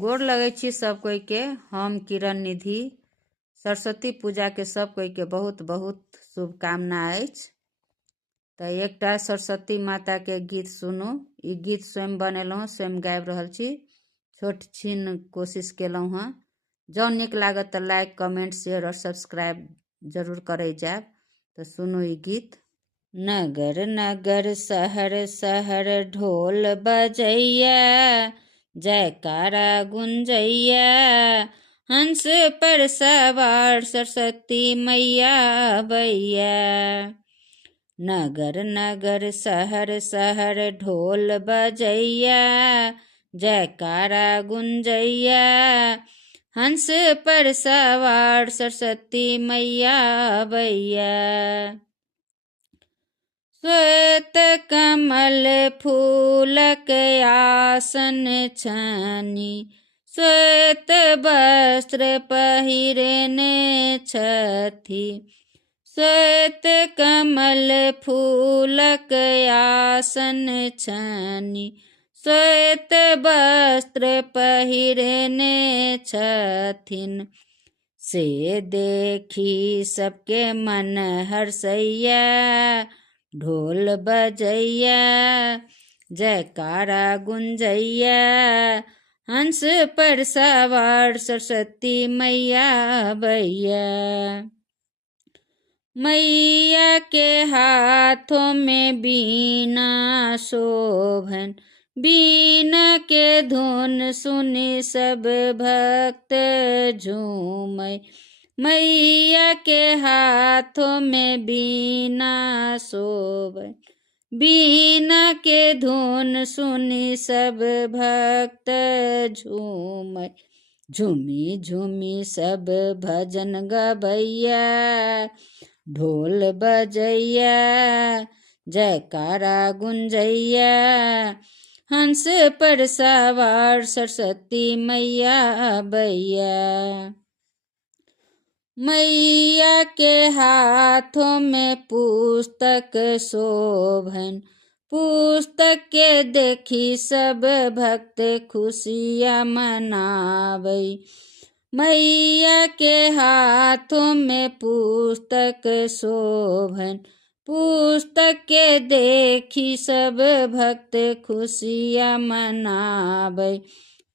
गोर लगै छी सब कोई के। हम किरण निधि। सरस्वती पूजा के सब कोई के बहुत बहुत शुभकामना अछि। तो एकटा सरस्वती माता के गीत सुनू। ई गीत स्वयं बनेलहुँ, स्वयं गाबि रहल छी। छोट छीन कोशिश केलहुँ हँ। जँ नीक लागत तो लाइक कमेंट शेयर और सब्सक्राइब जरूर करे जाब। तो सुनू ई गीत। नगर नगर शहर शहर ढोल बजैया, जयकारा गुंजैया, हंस पर सवार सरस्वती मैया बैया। नगर नगर शहर शहर ढोल बजैया, जयकारा गुंजैया, हंस पर सवार सरस्वती मैया बैया। श्वेत कमल फूलक आसन छानी, श्वेत वस्त्र पहिरने छथि। श्वेत कमल फूलक आसन छानी, श्वेत वस्त्र पहिरने छथिन। से देखी सबके मन हर्षैया, ढोल बजैया, जयकारा गुंजैया, हंस पर सवार सरस्वती मैया बैया। मैया के हाथों में बीना शोभन, बीना के धुन सुनी सब भक्त झूमै। मैया के हाथों में बीना शोभन, बीना के धुन सुनी सब भक्त झूमै। झूमी झूमी सब भजन गबैया, ढोल बजैया, जयकारा गुंजैया, हंस पर सवार सरस्वती मैया बैया। मैया के हाथों में पुस्तक शोभन, पुस्तक के देखी सब भक्त खुशियाँ मनावै। मैया के हाथों में पुस्तक शोभन, पुस्तक के देखी सब भक्त खुशियाँ मनावै।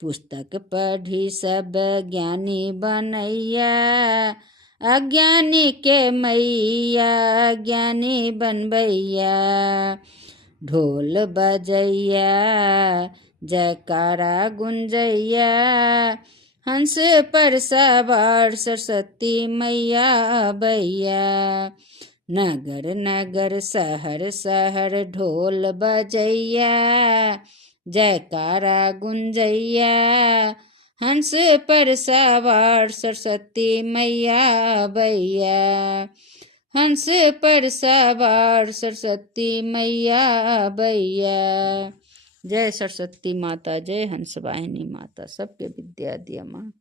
पुस्तक पढ़ी सब ज्ञानी बनैया, अज्ञानी के मैया ज्ञानी बनबैया। ढोल बजैया, जयकारा गुंजैया, हंस पर सवार सरस्वती मैया बैया। नगर नगर शहर शहर ढोल बजैया, जयकारा गुंजैया, हंस पर सवार सरस्वती मैया बैया। हंस पर सवार सरस्वती मैया बैया। जय सरस्वती माता, जय हंस वाहिनी माता, सबके विद्या दिया माँ।